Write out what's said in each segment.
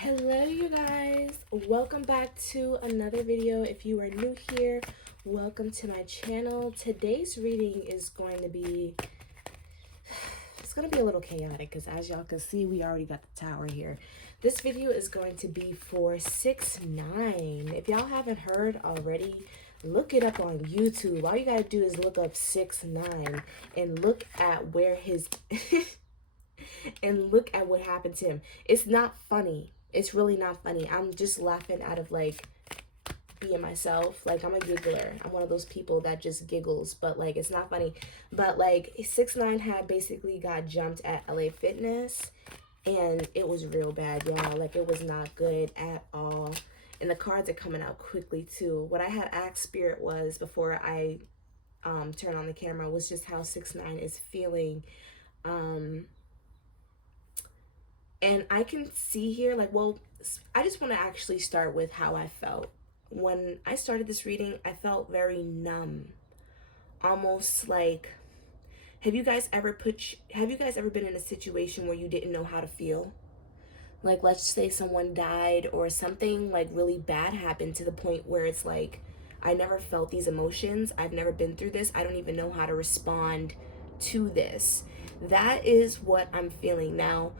Hello you guys, welcome back to another video. If you are new here, welcome to my channel. Today's reading is going to be a little chaotic because as y'all can see, we already got the tower here. This video is going to be for 6 9 If y'all haven't heard already, look it up on YouTube. All you gotta do is look up 6 9 and look at where his and look at what happened to him. It's not funny. It's really not funny. I'm just laughing out of like being myself. Like, I'm a giggler. I'm one of those people that just giggles, but like it's not funny. But like 6 9 had basically got jumped at LA Fitness and it was real bad, y'all. Like, it was not good at all. And the cards are coming out quickly too. What I had asked Spirit was before I turn on the camera was just how 6 9 is feeling. And I can see here, like, well, I just want to actually start with how I felt. When I started this reading, I felt very numb. Almost like, have you guys ever been in a situation where you didn't know how to feel? Like, let's say someone died or something like really bad happened to the point where it's like, I never felt these emotions. I've never been through this. I don't even know how to respond to this. That is what I'm feeling now.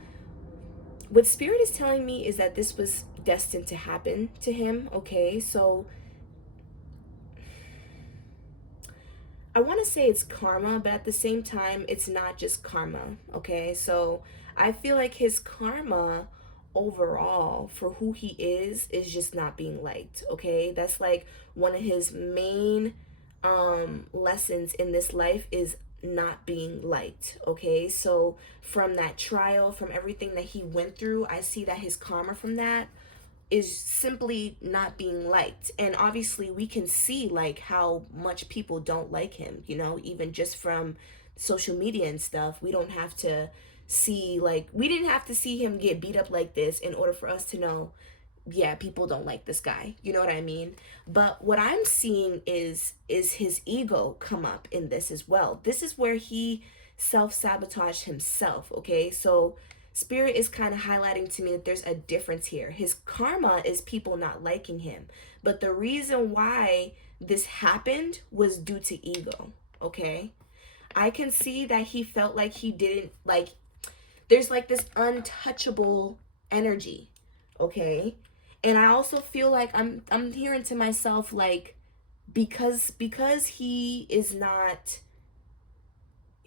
What Spirit is telling me is that this was destined to happen to him, okay? So I want to say it's karma, but at the same time, it's not just karma, okay? So I feel like his karma overall for who he is just not being liked, okay? That's like one of his main lessons in this life is not being liked, okay? So from that trial, from everything that he went through, I see that his karma from that is simply not being liked. And obviously we can see like how much people don't like him, you know, even just from social media and stuff. We don't have to see, like, we didn't have to see him get beat up like this in order for us to know, yeah, people don't like this guy. You know what I mean? But what I'm seeing is his ego come up in this as well. This is where he self-sabotaged himself, okay? So Spirit is kind of highlighting to me that there's a difference here. His karma is people not liking him. But the reason why this happened was due to ego, okay? I can see that he felt like he didn't, like, there's like this untouchable energy, okay? And I also feel like I'm hearing to myself like, because he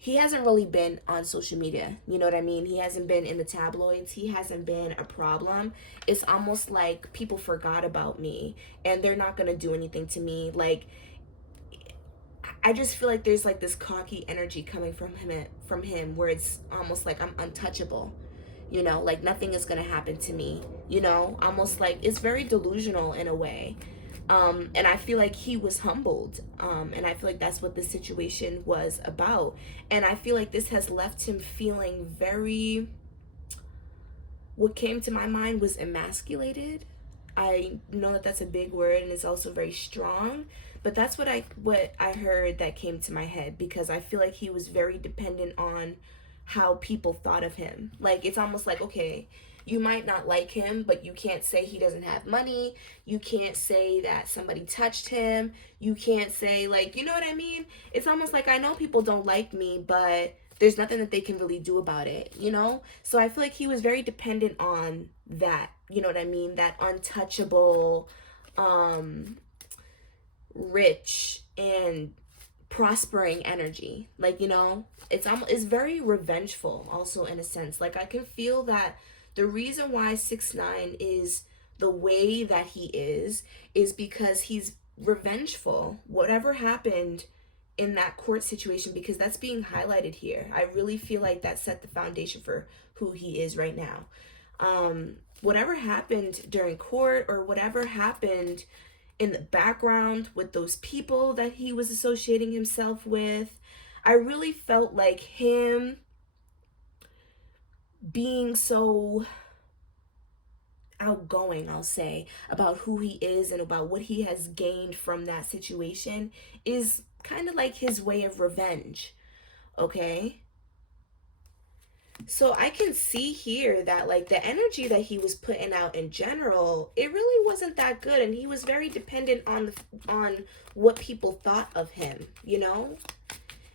hasn't really been on social media. You know what I mean? He hasn't been in the tabloids. He hasn't been a problem. It's almost like people forgot about me and they're not going to do anything to me. Like, I just feel like there's like this cocky energy coming from him where it's almost like I'm untouchable. You know, like nothing is going to happen to me, you know, almost like it's very delusional in a way. And I feel like he was humbled. And I feel like that's what the situation was about. And I feel like this has left him feeling very, what came to my mind was emasculated. I know that that's a big word and it's also very strong, but that's what I heard that came to my head, because I feel like he was very dependent on how people thought of him. Like, it's almost like, okay, you might not like him, but you can't say he doesn't have money. You can't say that somebody touched him. You can't say, like, you know what I mean? It's almost like, I know people don't like me, but there's nothing that they can really do about it, you know? So I feel like he was very dependent on that, you know what I mean? That untouchable, rich and prospering energy. Like, you know, it's very revengeful also in a sense. Like, I can feel that the reason why 6 9 is the way that he is because he's revengeful. Whatever happened in that court situation, because that's being highlighted here, I really feel like that set the foundation for who he is right now. Whatever happened during court or whatever happened in the background with those people that he was associating himself with, I really felt like him being so outgoing, I'll say, about who he is and about what he has gained from that situation is kind of like his way of revenge, okay? So I can see here that like the energy that he was putting out in general, it really wasn't that good, and he was very dependent on on what people thought of him, you know?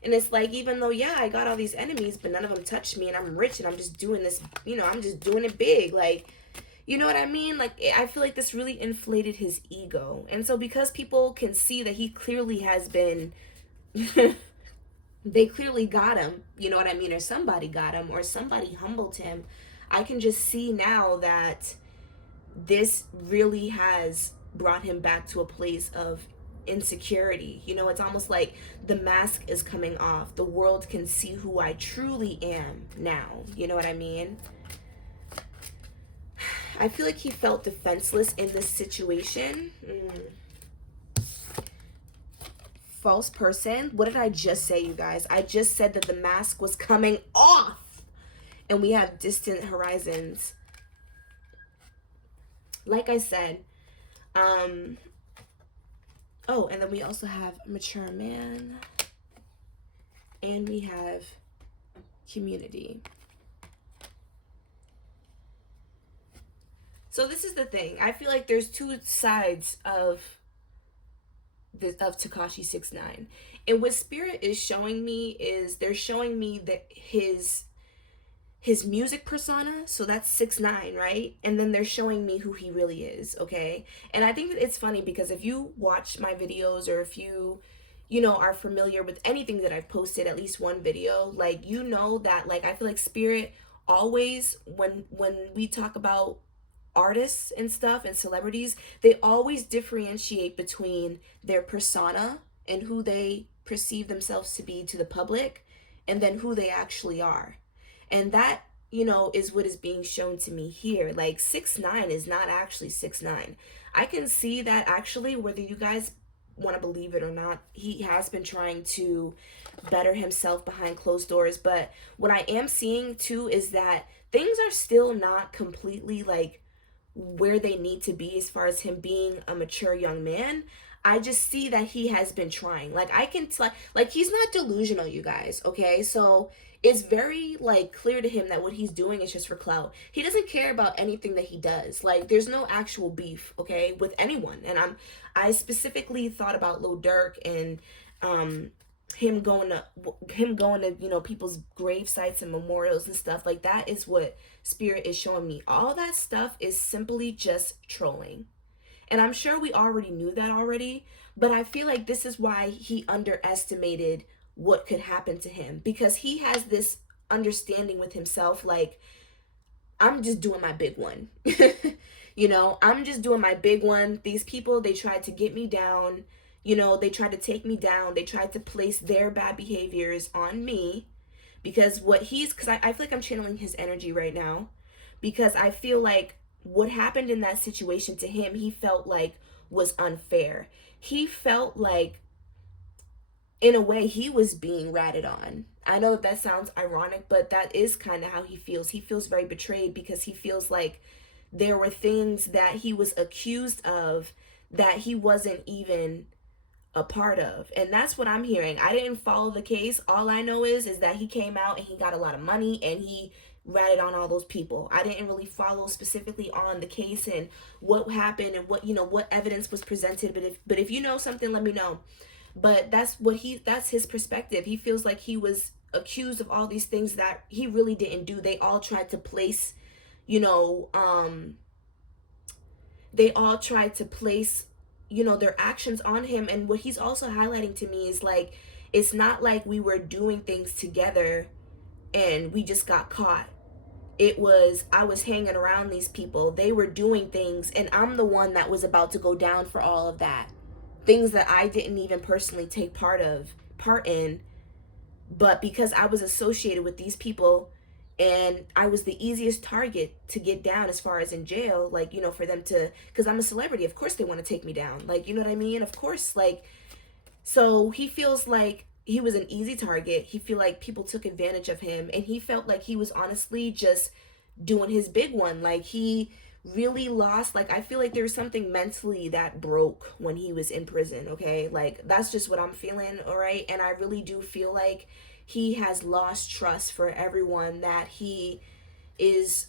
And it's like, even though, yeah, I got all these enemies, but none of them touched me, and I'm rich, and I'm just doing this, I'm just doing it big. Like, you know what I mean? Like, I feel like this really inflated his ego. And so, because people can see that he clearly has been, they clearly got him, you know what I mean? Or somebody got him, or somebody humbled him. I can just see now that this really has brought him back to a place of insecurity. It's almost like the mask is coming off. The world can see who I truly am now. You know what I mean? I feel like he felt defenseless in this situation. False person. What did I just say, you guys? I just said that the mask was coming off. And we have distant horizons. Like I said, oh, and then we also have mature man, and we have community. So this is the thing. I feel like there's two sides of Tekashi 6ix9ine. And what Spirit is showing me is they're showing me that his music persona, so that's 6ix9ine, right? And then they're showing me who he really is, okay? And I think that it's funny because if you watch my videos, or if you are familiar with anything that I've posted, at least one video, like, that, like, I feel like Spirit always, when we talk about artists and stuff and celebrities, they always differentiate between their persona and who they perceive themselves to be to the public, and then who they actually are. And that, is what is being shown to me here. Like, 6ix9ine is not actually 6ix9ine. I can see that actually, whether you guys want to believe it or not, he has been trying to better himself behind closed doors. But what I am seeing too is that things are still not completely like where they need to be as far as him being a mature young man. I just see that he has been trying. Like, I can tell, like, he's not delusional, you guys, okay? So it's very, like, clear to him that what he's doing is just for clout. He doesn't care about anything that he does. Like, there's no actual beef, okay, with anyone. And I specifically thought about Lil Durk and him going to people's grave sites and memorials and stuff. Like, that is what Spirit is showing me. All that stuff is simply just trolling. And I'm sure we already knew that already, but I feel like this is why he underestimated what could happen to him, because he has this understanding with himself, like, I'm just doing my big one. I'm just doing my big one. These people, they tried to get me down. They tried to take me down. They tried to place their bad behaviors on me, because because I feel like I'm channeling his energy right now, because I feel like what happened in that situation to him, he felt like was unfair. He felt like, in a way, he was being ratted on. I know that sounds ironic, but that is kind of how he feels. He feels very betrayed, because he feels like there were things that he was accused of that he wasn't even a part of. And that's what I'm hearing. I didn't follow the case. All I know is that he came out and he got a lot of money, and he ratted on all those people. I didn't really follow specifically on the case and what happened and what evidence was presented. But if you know something, let me know. But that's his perspective. He feels like he was accused of all these things that he really didn't do. They all tried to place, they all tried to place their actions on him. And what he's also highlighting to me is, like, it's not like we were doing things together and we just got caught. I was hanging around these people. They were doing things, and I'm the one that was about to go down for all of that. Things that I didn't even personally take part in, but because I was associated with these people, and I was the easiest target to get down as far as in jail, like, for them to, because I'm a celebrity, of course they want to take me down, like, you know what I mean? Of course, like, so he feels like he was an easy target. He feel like people took advantage of him, and he felt like he was honestly just doing his big one. Like, he really lost, like, I feel like there was something mentally that broke when he was in prison, okay? Like, that's just what I'm feeling, all right? And I really do feel like he has lost trust for everyone that he is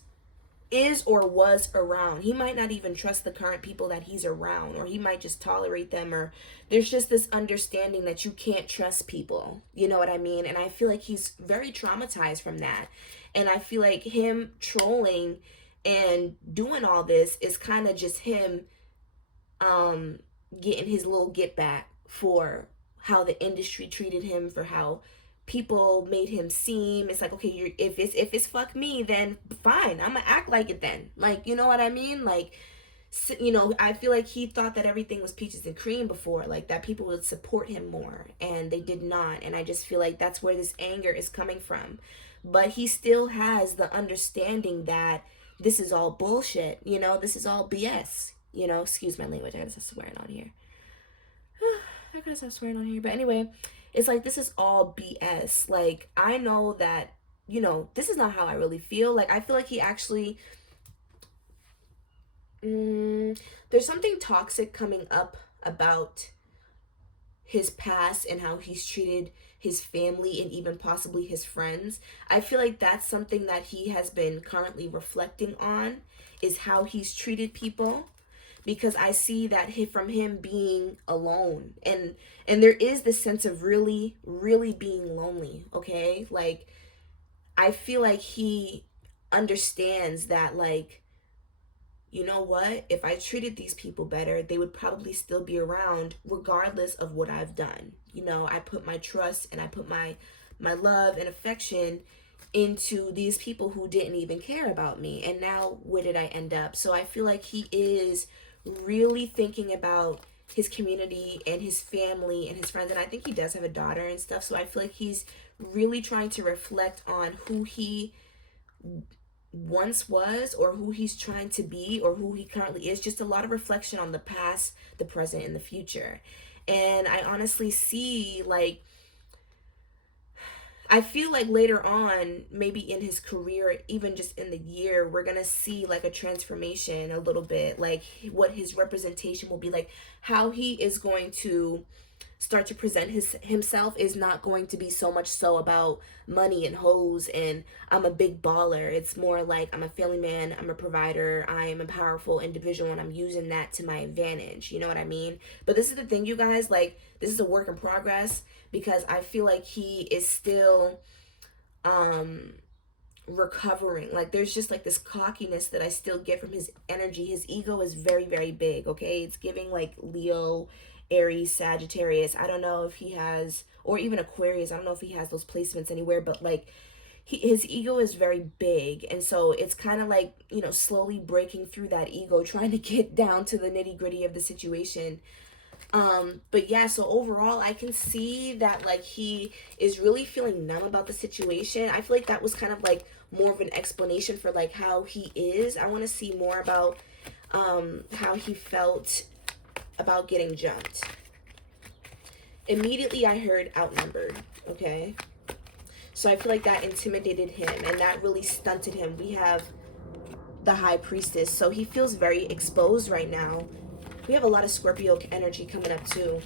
or was around. He might not even trust the current people that he's around, or he might just tolerate them, or there's just this understanding that you can't trust people. You know what I mean? And I feel like he's very traumatized from that. And I feel like him trolling and doing all this is kind of just him um getting his little get back for how the industry treated him, for how people made him seem. It's like, okay, you're, if it's fuck me, then fine, I'm gonna act like it then, like, you know what I mean? Like, you know, I feel like he thought that everything was peaches and cream before, like that people would support him more, and they did not. And I just feel like that's where this anger is coming from. But he still has the understanding that this is all bullshit, you know, this is all BS, you know. Excuse my language, I gotta stop swearing on here. I gotta stop swearing on here. But anyway, it's like, this is all BS. Like, I know that, you know, this is not how I really feel. Like, I feel like he actually, there's something toxic coming up about his past and how he's treated his family and even possibly his friends. I feel like that's something that he has been currently reflecting on, is how he's treated people, because I see that from him being alone, and there is this sense of really being lonely, okay? Like, I feel like he understands that, like, you know what? If I treated these people better, they would probably still be around regardless of what I've done. You know, I put my trust and I put my love and affection into these people who didn't even care about me. And now where did I end up? So I feel like he is really thinking about his community and his family and his friends. And I think he does have a daughter and stuff. So I feel like he's really trying to reflect on who he once was, or who he's trying to be, or who he currently is. Just a lot of reflection on the past, the present, and the future. And I honestly see, like, I feel like later on, maybe in his career, even just in the year, we're gonna see like a transformation a little bit, like what his representation will be, like how he is going to start to present himself is not going to be so much so about money and hoes and I'm a big baller. It's more like, I'm a family man, I'm a provider, I am a powerful individual, and I'm using that to my advantage. You know what I mean? But this is the thing, you guys, like, this is a work in progress, because I feel like he is still recovering. Like, there's just like this cockiness that I still get from his energy. His ego is very big, okay? It's giving like Leo, Aries, Sagittarius. I don't know if he has, or even Aquarius, I don't know if he has those placements anywhere, but like, his ego is very big. And so it's kind of like, you know, slowly breaking through that ego, trying to get down to the nitty gritty of the situation. But yeah, so overall I can see that like he is really feeling numb about the situation. I feel like that was kind of like more of an explanation for like how he is. I want to see more about how he felt about getting jumped. Immediately I heard outnumbered, okay? So I feel like that intimidated him, and that really stunted him. We have the High Priestess, so he feels very exposed right now. We have a lot of Scorpio energy coming up too.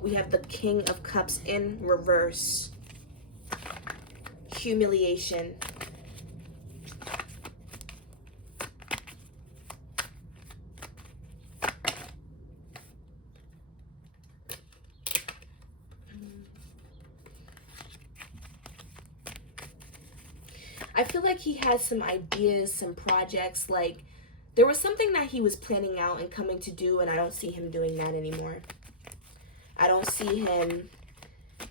We have the King of Cups in reverse. Humiliation. I feel like he has some ideas, some projects. Like, there was something that he was planning out and coming to do, and I don't see him doing that anymore. I don't see him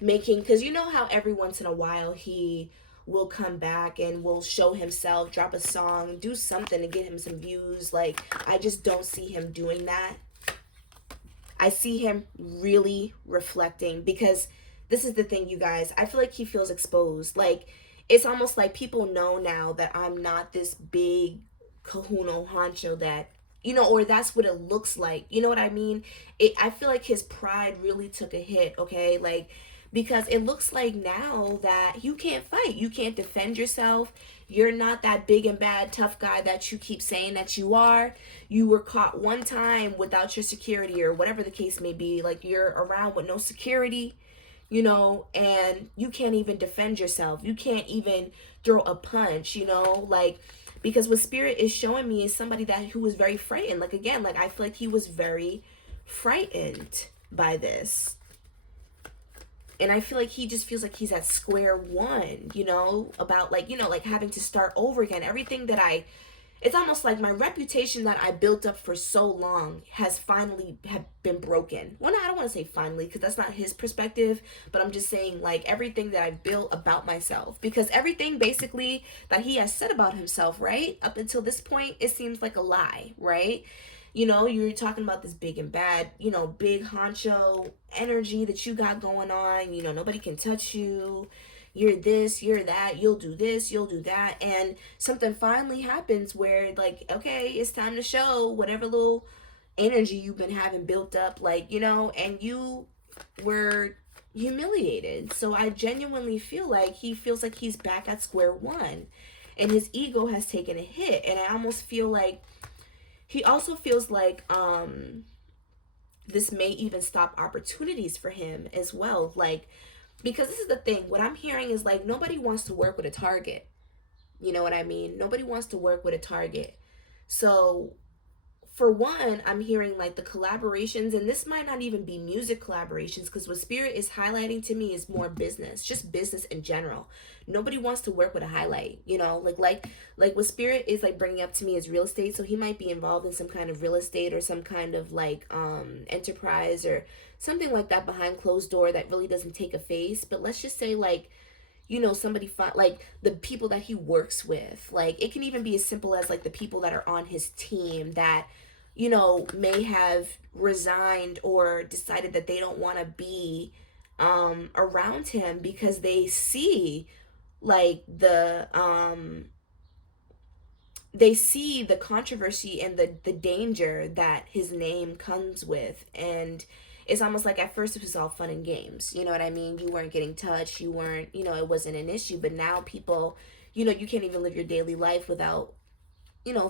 making, because you know how every once in a while he will come back and will show himself, drop a song, do something to get him some views. Like, I just don't see him doing that. I see him really reflecting, because this is the thing, you guys. I feel like he feels exposed. Like, it's almost like people know now that I'm not this big kahuna honcho that, you know, or that's what it looks like. You know what I mean? I feel like his pride really took a hit, okay? Like, because it looks like now that you can't fight, you can't defend yourself. You're not that big and bad tough guy that you keep saying that you are. You were caught one time without your security, or whatever the case may be, like you're around with no security, and you can't even defend yourself. You can't even throw a punch, like, because what spirit is showing me is somebody who was very frightened. Like, again, like I feel like he was very frightened by this. And I feel like he just feels like he's at square one, about like having to start over again. Everything it's almost like my reputation that I built up for so long has finally have been broken. Well, no, I don't want to say finally, because that's not his perspective, but I'm just saying like everything that I've built about myself, because everything basically that he has said about himself, right, up until this point, it seems like a lie, right? You're talking about this big and bad, big honcho energy that you got going on. Nobody can touch you. You're this, you're that, you'll do this, you'll do that. And something finally happens where, like, okay, it's time to show whatever little energy you've been having built up, like, and you were humiliated. So I genuinely feel like he feels like he's back at square one, and his ego has taken a hit. And I almost feel like he also feels like this may even stop opportunities for him as well. Like, because this is the thing, what I'm hearing is like nobody wants to work with a target. You know what I mean? Nobody wants to work with a target. So for one, I'm hearing like the collaborations, and this might not even be music collaborations, because what spirit is highlighting to me is more business, just business in general. Nobody wants to work with a highlight, like what spirit is like bringing up to me is real estate. So he might be involved in some kind of real estate, or some kind of like enterprise, or something like that behind closed door that really doesn't take a face. But let's just say like, somebody like the people that he works with. Like, it can even be as simple as like the people that are on his team that may have resigned or decided that they don't want to be around him, because they see like they see the controversy and the danger that his name comes with. And it's almost like at first it was all fun and games, you know what I mean? You weren't getting touched, you weren't, it wasn't an issue. But now people, you can't even live your daily life without,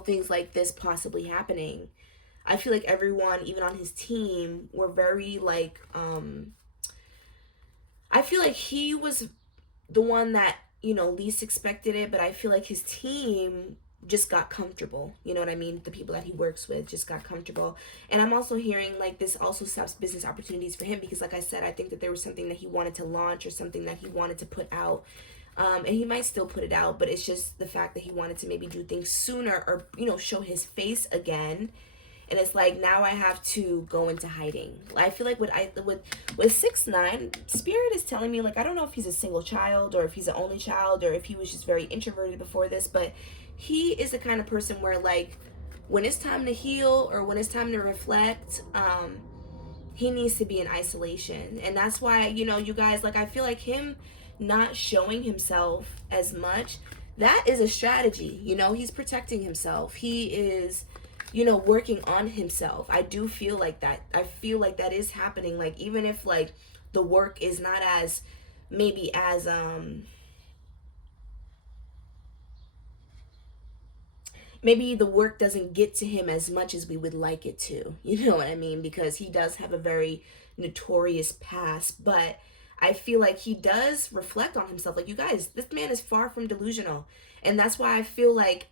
things like this possibly happening. I feel like everyone, even on his team, were very like, I feel like he was the one that, least expected it, but I feel like his team just got comfortable. You know what I mean? The people that he works with just got comfortable. And I'm also hearing like this also stops business opportunities for him, because like I said, I think that there was something that he wanted to launch, or something that he wanted to put out. And he might still put it out, but it's just the fact that he wanted to maybe do things sooner, or, show his face again. And it's like, now I have to go into hiding. I feel like with 6ix9ine, spirit is telling me, like, I don't know if he's a single child, or if he's an only child, or if he was just very introverted before this, but he is the kind of person where, like, when it's time to heal, or when it's time to reflect, he needs to be in isolation. And that's why, you guys, like, I feel like him not showing himself as much, that is a strategy. He's protecting himself. He is, working on himself. I do feel like that. I feel like that is happening. Like, even if like the work is not as, maybe as maybe the work doesn't get to him as much as we would like it to. You know what I mean? Because he does have a very notorious past, but I feel like he does reflect on himself. Like, you guys, this man is far from delusional. And that's why I feel like,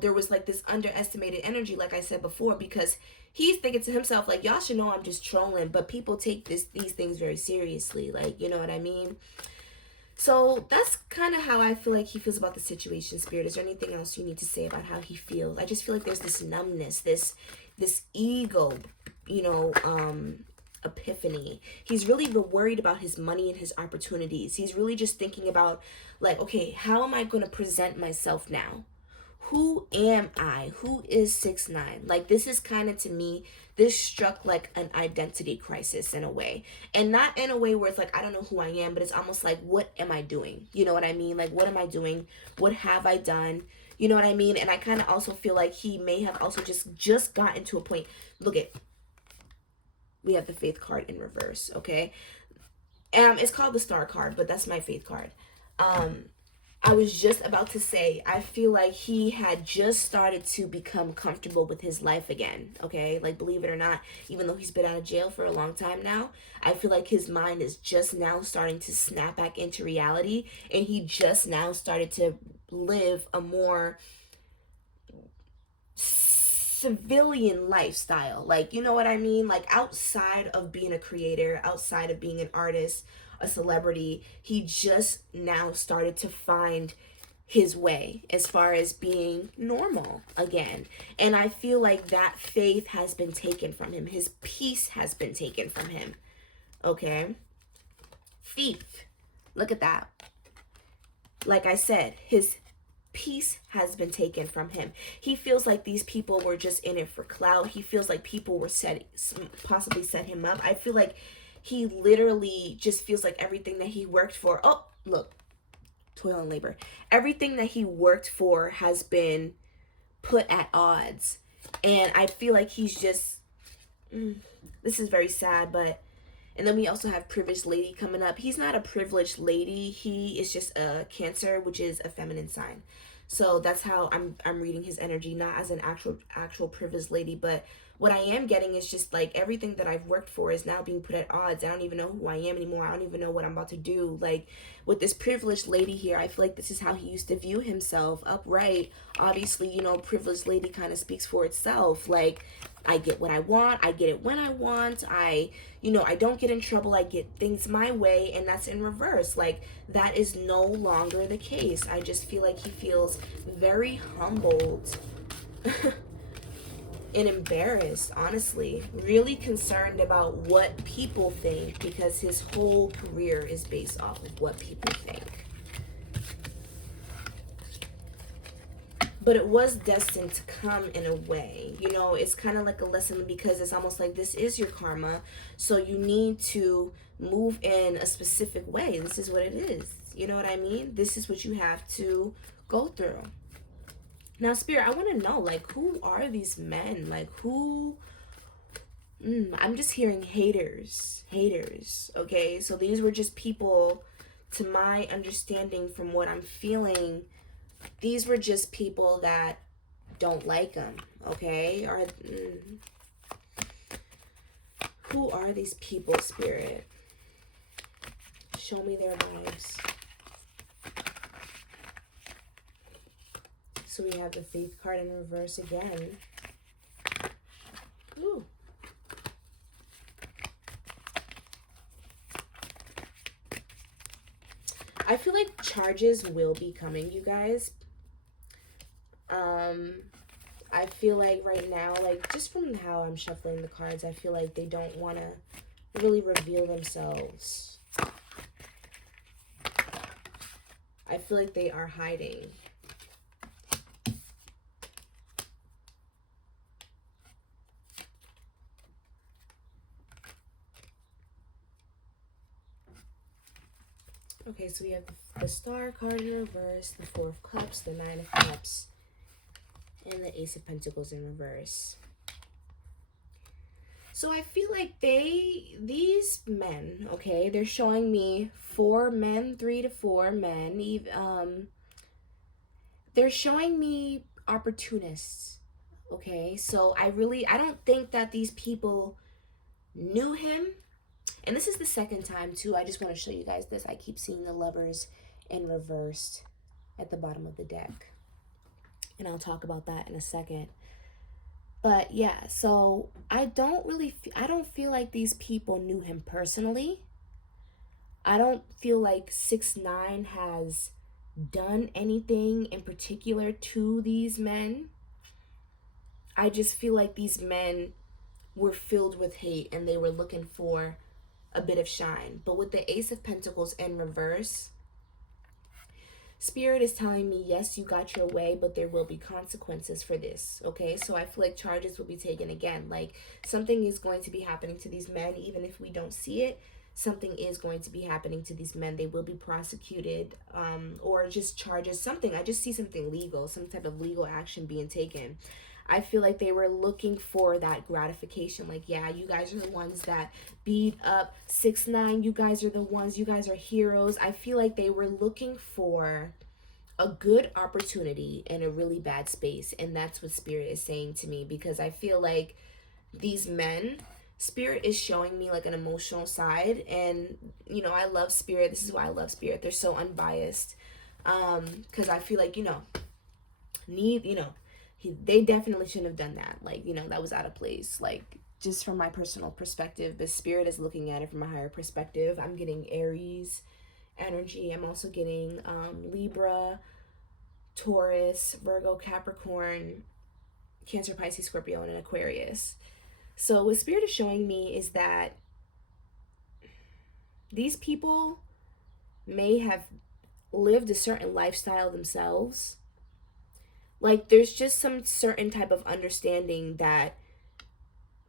there was like this underestimated energy, like I said before, because he's thinking to himself, like, y'all should know I'm just trolling, but people take these things very seriously. Like, you know what I mean? So that's kind of how I feel like he feels about the situation, Spirit. Is there anything else you need to say about how he feels? I just feel like there's this numbness, this ego, epiphany. He's really worried about his money and his opportunities. He's really just thinking about, like, okay, how am I going to present myself now? Who am I? Who is 6ix9ine? Like, this is kind of, to me, this struck like an identity crisis in a way. And not in a way where it's like, I don't know who I am, but it's almost like, what am I doing? You know what I mean? Like, what am I doing? What have I done? You know what I mean? And I kind of also feel like he may have also just gotten to a point. Look at, we have the Faith card in reverse, okay? It's called the Star card, but that's my faith card. Um, I was just about to say, I feel like he had just started to become comfortable with his life again, okay? Like, believe it or not, even though he's been out of jail for a long time now, I feel like his mind is just now starting to snap back into reality, and he just now started to live a more civilian lifestyle. Like, you know what I mean? Like, outside of being a creator, outside of being an artist, a celebrity, he just now started to find his way as far as being normal again. And I feel like that faith has been taken from him. His peace has been taken from him. Okay? Faith. Look at that. Like I said, his peace has been taken from him. He feels like these people were just in it for clout. He feels like people were possibly set him up. I feel like he literally just feels like everything that he worked for. Oh, look, toil and labor. Everything that he worked for has been put at odds. And I feel like he's just, this is very sad, but, and then we also have privileged lady coming up. He's not a privileged lady. He is just a Cancer, which is a feminine sign. So that's how I'm reading his energy, not as an actual privileged lady, but what I am getting is just like everything that I've worked for is now being put at odds. I don't even know who I am anymore. I don't even know what I'm about to do. Like with this privileged lady here, I feel like this is how he used to view himself, upright. Obviously, you know, privileged lady kind of speaks for itself. Like, I get what I want. I get it when I want. I don't get in trouble. I get things my way, and that's in reverse. Like, that is no longer the case. I just feel like he feels very humbled and embarrassed, honestly. Really concerned about what people think, because his whole career is based off of what people think. But it was destined to come in a way. You know, it's kind of like a lesson, because it's almost like this is your karma. So you need to move in a specific way. This is what it is. You know what I mean? This is what you have to go through. Now, Spirit, I want to know, like, who are these men? Like, who... I'm just hearing haters. Haters, okay? So these were just people, to my understanding, from what I'm feeling, these were just people that don't like him, okay? Or who are these people, Spirit? Show me their lives. So we have the Faith card in reverse again. Ooh. I feel like charges will be coming, you guys. I feel like right now, like, just from how I'm shuffling the cards, I feel like they don't want to really reveal themselves. I feel like they are hiding. Okay, so we have the Star card in reverse, the Four of Cups, the Nine of Cups, and the Ace of Pentacles in reverse. So I feel like these men, okay, they're showing me 4 men, 3 to 4 men. They're showing me opportunists, okay? So I don't think that these people knew him. And this is the second time, too. I just want to show you guys this. I keep seeing the Lovers in reversed at the bottom of the deck. And I'll talk about that in a second. But yeah, so I don't feel like these people knew him personally. I don't feel like 6ix9ine has done anything in particular to these men. I just feel like these men were filled with hate and they were looking for a bit of shine. But with the Ace of Pentacles in reverse, Spirit is telling me, yes, you got your way, but there will be consequences for this, okay? So I feel like charges will be taken again. Like, something is going to be happening to these men, even if we don't see it. Something is going to be happening to these men. They will be prosecuted, or just charges, something. I just see something legal, some type of legal action being taken. I feel like they were looking for that gratification. Like, yeah, you guys are the ones that beat up 6ix9ine. You guys are the ones. You guys are heroes. I feel like they were looking for a good opportunity in a really bad space. And that's what Spirit is saying to me, because I feel like these men, Spirit is showing me like an emotional side. And, you know, I love Spirit. This is why I love Spirit. They're so unbiased. Because I feel like, they definitely shouldn't have done that. Like, that was out of place. Like, just from my personal perspective, but Spirit is looking at it from a higher perspective. I'm getting Aries energy. I'm also getting Libra, Taurus, Virgo, Capricorn, Cancer, Pisces, Scorpio, and an Aquarius. So what Spirit is showing me is that these people may have lived a certain lifestyle themselves. Like, there's just some certain type of understanding that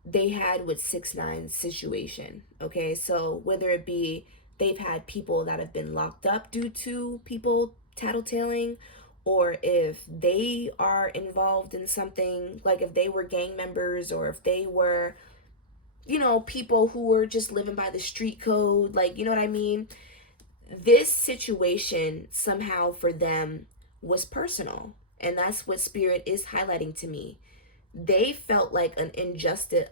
they had with 6ix9ine's situation. Okay, so whether it be they've had people that have been locked up due to people tattletaling, or if they are involved in something, like if they were gang members, or if they were, people who were just living by the street code, like, you know what I mean? This situation somehow for them was personal. And that's what Spirit is highlighting to me. They felt like an injustice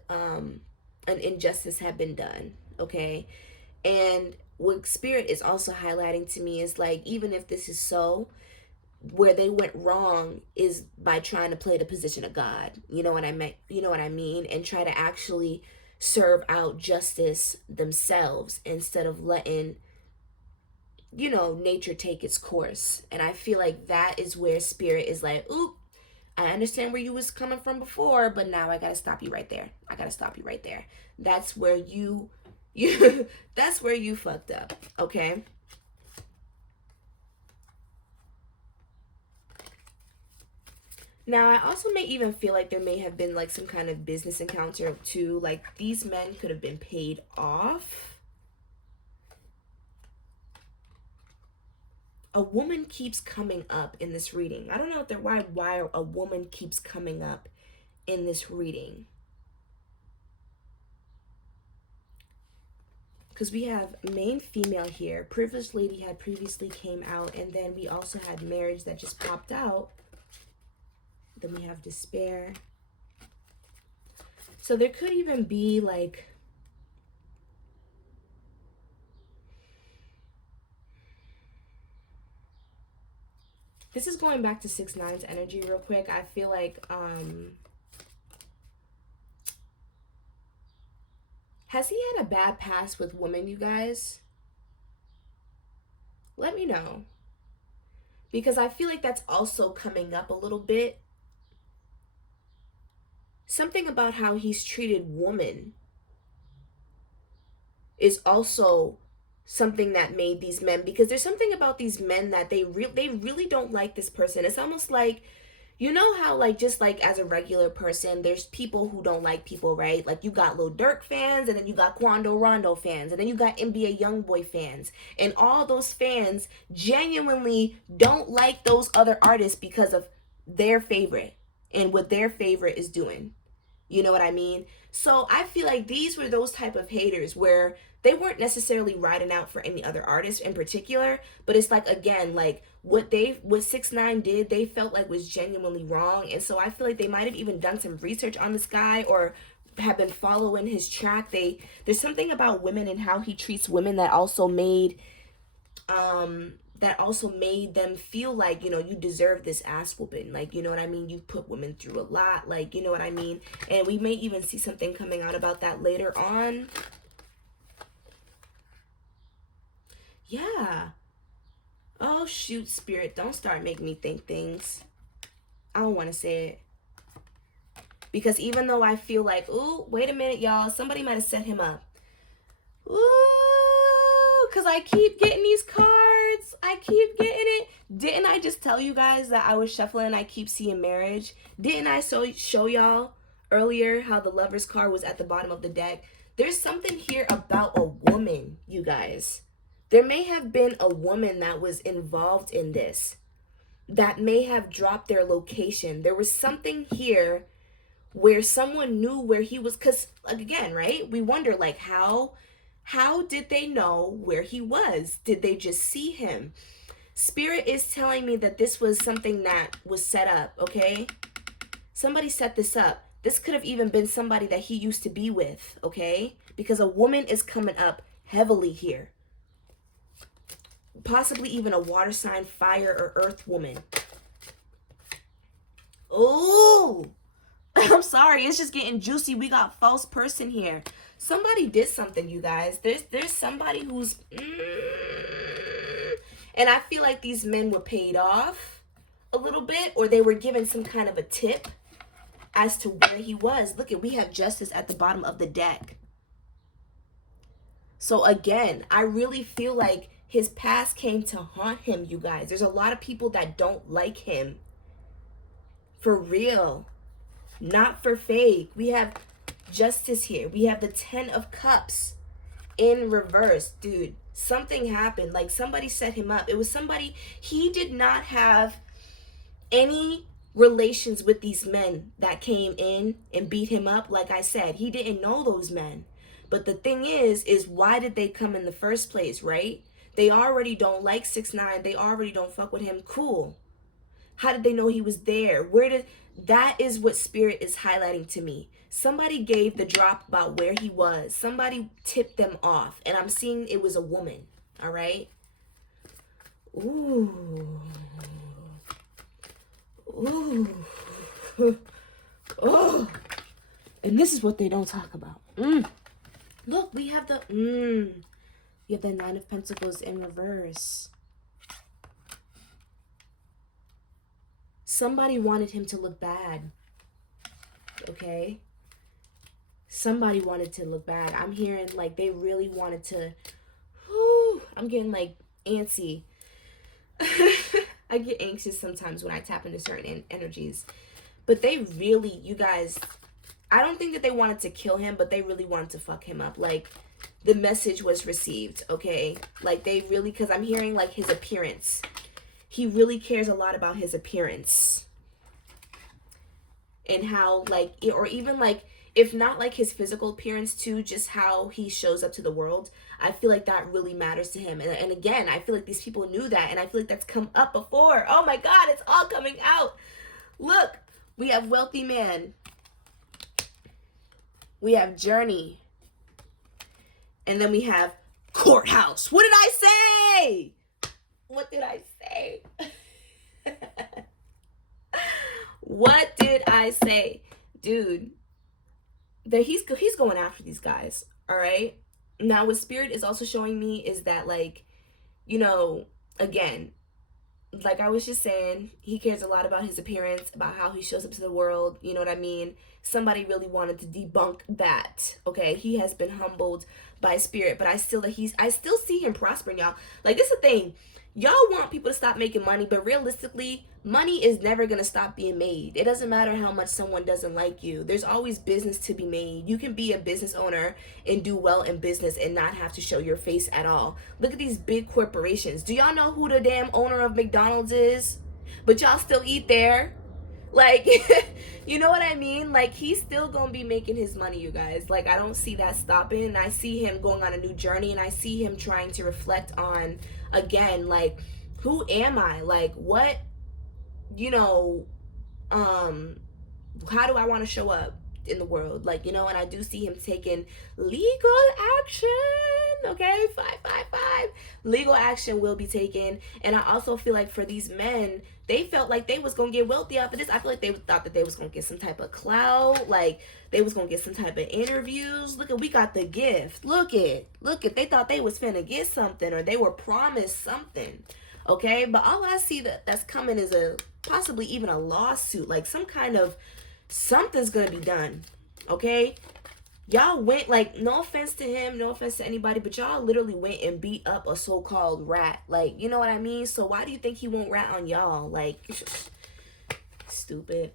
had been done, okay? And what Spirit is also highlighting to me is, like, even if this is so, where they went wrong is by trying to play the position of God. You know what I mean? And try to actually serve out justice themselves instead of letting nature take its course. And I feel like that is where Spirit is like, oop, I understand where you was coming from before, but now I gotta stop you right there. That's where you that's where you fucked up, okay? Now, I also may even feel like there may have been like some kind of business encounter too. Like, these men could have been paid off. A woman keeps coming up in this reading. I don't know why a woman keeps coming up in this reading. Because we have main female here. Privileged lady had previously came out. And then we also had marriage that just popped out. Then we have despair. So there could even be like, this is going back to 6ix9ine's energy real quick. I feel like, has he had a bad past with women, you guys? Let me know. Because I feel like that's also coming up a little bit. Something about how he's treated women is also something that made these men, because there's something about these men that they really don't like this person. It's almost like, you know how, like, just like as a regular person, there's people who don't like people, right? Like, you got Lil Durk fans, and then you got Quando Rondo fans, and then you got NBA Youngboy fans, and all those fans genuinely don't like those other artists because of their favorite and what their favorite is doing. You know what I mean? So I feel like these were those type of haters where they weren't necessarily riding out for any other artist in particular, but it's like, again, like what 6ix9ine did, they felt like was genuinely wrong. And so I feel like they might have even done some research on this guy, or have been following his track. There's something about women and how he treats women that also made them feel like, you deserve this ass whooping. Like, you know what I mean? You put women through a lot. Like, you know what I mean? And we may even see something coming out about that later on. Yeah. Oh, shoot, Spirit. Don't start making me think things. I don't want to say it. Because even though I feel like, ooh, wait a minute, y'all. Somebody might have set him up. Ooh, because I keep getting these cards. I keep getting it. Didn't I just tell you guys that I was shuffling and I keep seeing marriage? Didn't I show y'all earlier how the Lover's card was at the bottom of the deck? There's something here about a woman, you guys. There may have been a woman that was involved in this, that may have dropped their location. There was something here where someone knew where he was, because again, right, we wonder like how did they know where he was? Did they just see him? Spirit is telling me that this was something that was set up, okay? Somebody set this up. This could have even been somebody that he used to be with, okay? Because a woman is coming up heavily here. Possibly even a water sign, fire, or earth woman. Oh, I'm sorry. It's just getting juicy. We got false person here. Somebody did something, you guys. There's somebody who's... And I feel like these men were paid off a little bit, or they were given some kind of a tip as to where he was. Look at, we have justice at the bottom of the deck. So again, I really feel like his past came to haunt him, you guys. There's a lot of people that don't like him. For real. Not for fake. We have justice here. We have the 10 of Cups in reverse. Dude, something happened. Like somebody set him up. It was somebody, he did not have any relations with these men that came in and beat him up. Like I said, he didn't know those men. But the thing is why did they come in the first place, right? They already don't like 6ix9ine. They already don't fuck with him. Cool. How did they know he was there? That is what Spirit is highlighting to me. Somebody gave the drop about where he was. Somebody tipped them off. And I'm seeing it was a woman. All right? Ooh. Ooh. Oh. And this is what they don't talk about. Look, we have the... We have the 9 of Pentacles in reverse. Somebody wanted him to look bad. Okay? Somebody wanted to look bad. I'm hearing like they really wanted to... Whew, I'm getting like antsy. I get anxious sometimes when I tap into certain energies. But they really, you guys... I don't think that they wanted to kill him, but they really wanted to fuck him up. Like, the message was received, okay? Like, they really... Because I'm hearing like his appearance. He really cares a lot about his appearance. And how, like, or even, like, if not, like, his physical appearance, too, just how he shows up to the world. I feel like that really matters to him. And again, I feel like these people knew that. And I feel like that's come up before. Oh, my God, it's all coming out. Look, we have wealthy man. We have journey. And then we have courthouse. What did I say? What did I say? What did I say? Dude, that he's going after these guys, all right? Now, what Spirit is also showing me is that, like, you know, again, like I was just saying, he cares a lot about his appearance, about how he shows up to the world, you know what I mean? Somebody really wanted to debunk that, okay? He has been humbled by Spirit, but I still see him prospering, y'all. Like, this is the thing. Y'all want people to stop making money, but realistically, money is never going to stop being made. It doesn't matter how much someone doesn't like you. There's always business to be made. You can be a business owner and do well in business and not have to show your face at all. Look at these big corporations. Do y'all know who the damn owner of McDonald's is? But y'all still eat there. Like, you know what I mean? Like, he's still gonna be making his money, you guys. Like, I don't see that stopping. And I see him going on a new journey. And I see him trying to reflect on, again, like, who am I? Like, what, you know, how do I want to show up in the world? Like, you know, and I do see him taking legal action. Okay, 555. Legal action will be taken. And I also feel like for these men, they felt like they was gonna get wealthy off of this. I feel like they thought that they was gonna get some type of clout, like they was gonna get some type of interviews. Look at, we got the gift. Look at. They thought they was finna get something, or they were promised something. Okay, but all I see that's coming is a possibly even a lawsuit, like some kind of something's gonna be done. Okay, y'all went, like, no offense to him, no offense to anybody, but y'all literally went and beat up a so-called rat. Like, you know what I mean? So why do you think he won't rat on y'all? Like, stupid.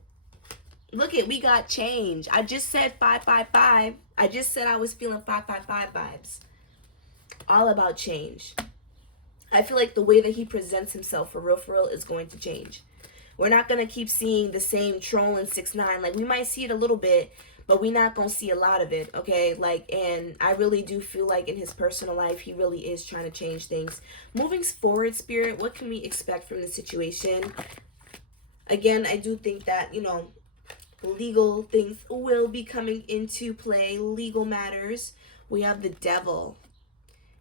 Look at, we got change. I just said 555. I just said I was feeling 555 vibes. All about change. I feel like the way that he presents himself for real is going to change. We're not gonna keep seeing the same troll in 6ix9ine. Like, we might see it a little bit, but we're not gonna see a lot of it, okay? Like, and I really do feel like in his personal life, he really is trying to change things. Moving forward, Spirit, what can we expect from the situation? Again, I do think that, you know, legal things will be coming into play, legal matters. We have the Devil,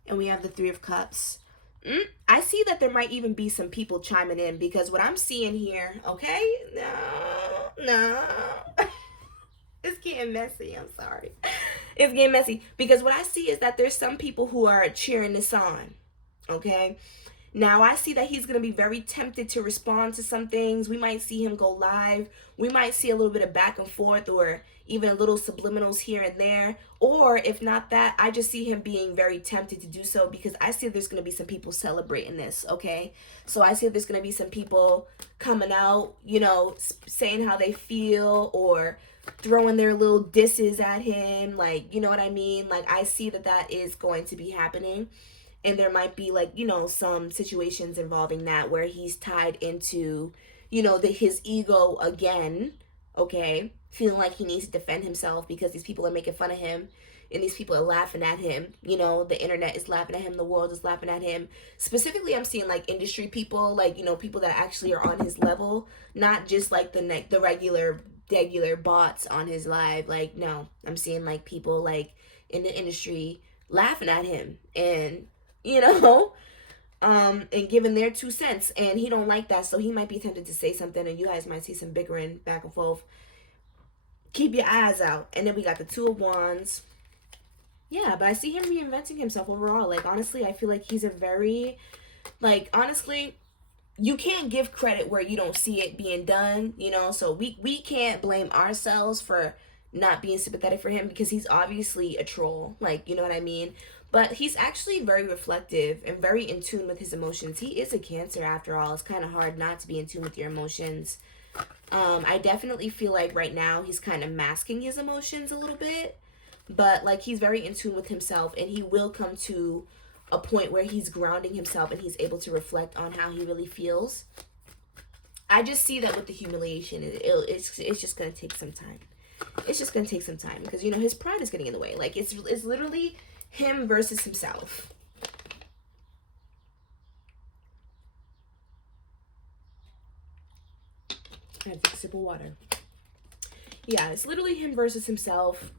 and we have the Three of Cups. I see that there might even be some people chiming in, because what I'm seeing here, okay? No. It's getting messy. I'm sorry. It's getting messy. Because what I see is that there's some people who are cheering this on, okay? Now, I see that he's going to be very tempted to respond to some things. We might see him go live. We might see a little bit of back and forth, or even a little subliminals here and there. Or if not that, I just see him being very tempted to do so, because I see there's going to be some people celebrating this, okay? So I see there's going to be some people coming out, you know, saying how they feel, or throwing their little disses at him. Like, you know what I mean? Like, I see that that is going to be happening. And there might be, like, you know, some situations involving that where he's tied into, you know, his ego again, okay? Feeling like he needs to defend himself because these people are making fun of him and these people are laughing at him. You know, the internet is laughing at him. The world is laughing at him. Specifically, I'm seeing, like, industry people, like, you know, people that actually are on his level, not just, like, the regular bots on his live. Like, no, I'm seeing, like, people, like, in the industry laughing at him, and you know, and giving their 2 cents, and he don't like that, so he might be tempted to say something, and you guys might see some bickering back and forth. Keep your eyes out. And then we got the Two of Wands. Yeah, but I see him reinventing himself overall. Like, honestly, I feel like he's a very, like, honestly, you can't give credit where you don't see it being done, you know, so we can't blame ourselves for not being sympathetic for him, because he's obviously a troll, like, you know what I mean? But he's actually very reflective and very in tune with his emotions. He is a Cancer after all. It's kind of hard not to be in tune with your emotions. I definitely feel like right now he's kind of masking his emotions a little bit, but like, he's very in tune with himself, and he will come to a point where he's grounding himself and he's able to reflect on how he really feels. I just see that with the humiliation, it's just going to take some time. It's just going to take some time, because, you know, his pride is getting in the way. Like, it's literally him versus himself. I have a sip of water. Yeah, it's literally him versus himself.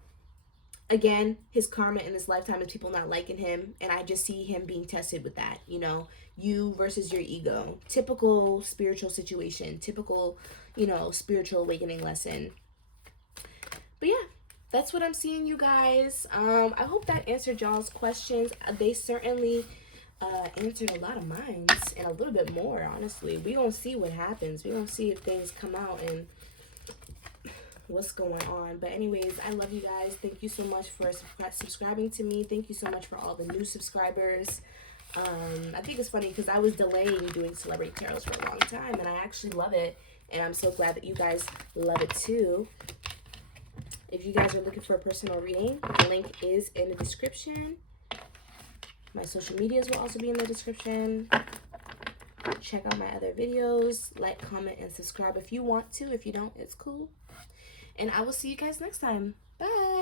Again, his karma in this lifetime is people not liking him, and I just see him being tested with that, you know, you versus your ego. Typical spiritual situation, typical, you know, spiritual awakening lesson. But yeah, that's what I'm seeing, you guys. I hope that answered y'all's questions. They certainly answered a lot of mine, and a little bit more, honestly. We gonna see what happens. We gonna see if things come out and what's going on. But anyways, I love you guys. Thank you so much for subscribing to me. Thank you so much for all the new subscribers. I think it's funny because I was delaying doing celebrity tarots for a long time, and I actually love it, and I'm so glad that you guys love it too. If you guys are looking for a personal reading, the link is in the description. My social medias will also be in the description. Check out my other videos. Like, comment, and subscribe if you want to. If you don't, it's cool. And I will see you guys next time. Bye.